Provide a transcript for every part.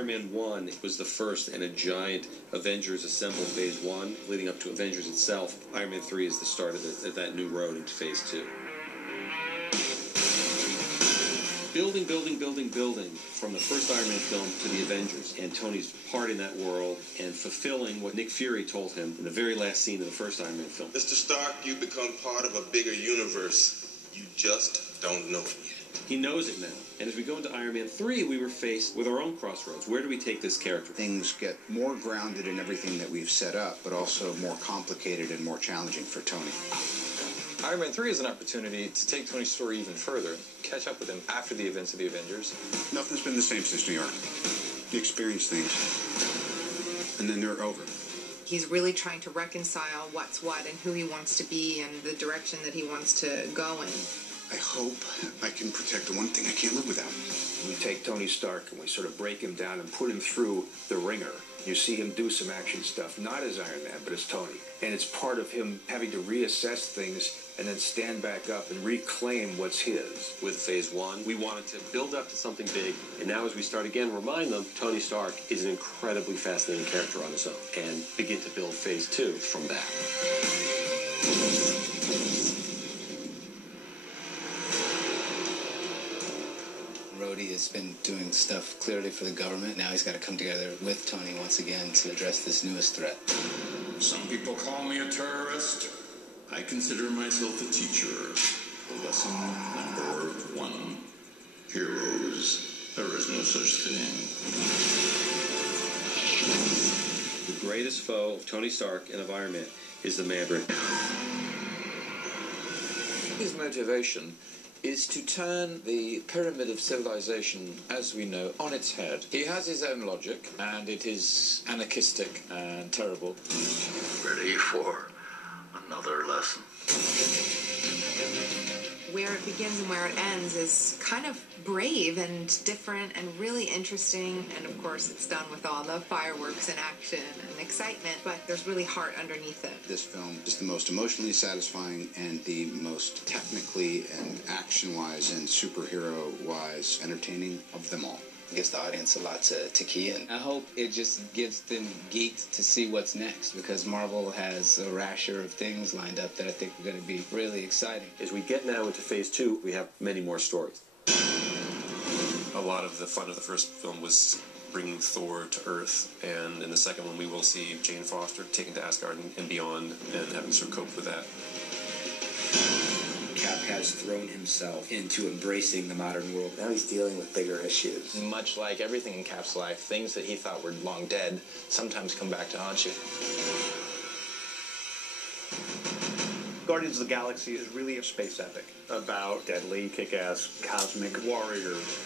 Iron Man 1 was the first in a giant Avengers Assemble Phase 1, leading up to Avengers itself. Iron Man 3 is the start of that new road into Phase 2. Building from the first Iron Man film to the Avengers, and Tony's part in that world and fulfilling what Nick Fury told him in the very last scene of the first Iron Man film. Mr. Stark, you become part of a bigger universe. You just don't know it yet. He knows it now. And as we go into Iron Man 3, we were faced with our own crossroads. Where do we take this character? Things get more grounded in everything that we've set up, but also more complicated and more challenging for Tony. Iron Man 3 is an opportunity to take Tony's story even further, catch up with him after the events of the Avengers. Nothing's been the same since New York. You experience things, and then they're over. He's really trying to reconcile what's what and who he wants to be and the direction that he wants to go in. I hope I can protect the one thing I can't live without. We take Tony Stark and we sort of break him down and put him through the ringer. You see him do some action stuff, not as Iron Man, but as Tony. And it's part of him having to reassess things and then stand back up and reclaim what's his. With Phase 1, we wanted to build up to something big, and now as we start again, remind them Tony Stark is an incredibly fascinating character on his own, and begin to build Phase 2 from that. Rhodey has been doing stuff clearly for the government. Now he's got to come together with Tony once again to address this newest threat. Some people call me a terrorist. I consider myself a teacher. Lesson number 1. Heroes. There is no such thing. The greatest foe of Tony Stark and of Iron Man is the Maverick. His motivation is to turn the pyramid of civilization as we know on its head. He has his own logic, and it is anarchistic and terrible. Ready for another lesson. Where it begins and where it ends is kind of brave and different and really interesting, and of course it's done with all the fireworks and action and excitement, but there's really heart underneath it. This film is the most emotionally satisfying and the most technically and action-wise and superhero-wise entertaining of them all. It gives the audience a lot to key in. I hope it just gives them geeked to see what's next, because Marvel has a rasher of things lined up that I think are going to be really exciting. As we get now into Phase 2, we have many more stories. A lot of the fun of the first film was bringing Thor to Earth, and in the second one we will see Jane Foster taken to Asgard and beyond, and having to sort of cope with that. Cap has thrown himself into embracing the modern world. Now he's dealing with bigger issues. Much like everything in Cap's life, things that he thought were long dead sometimes come back to haunt you. Guardians of the Galaxy is really a space epic about deadly, kick-ass, cosmic warriors.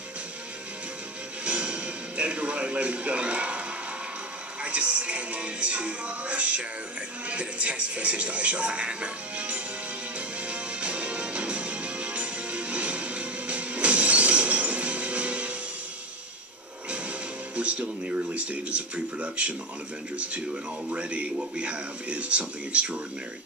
Edgar Wright, ladies and gentlemen. I just came on to show a bit of test footage that I shot for Ant-Man. We're still in the early stages of pre-production on Avengers 2, and already what we have is something extraordinary.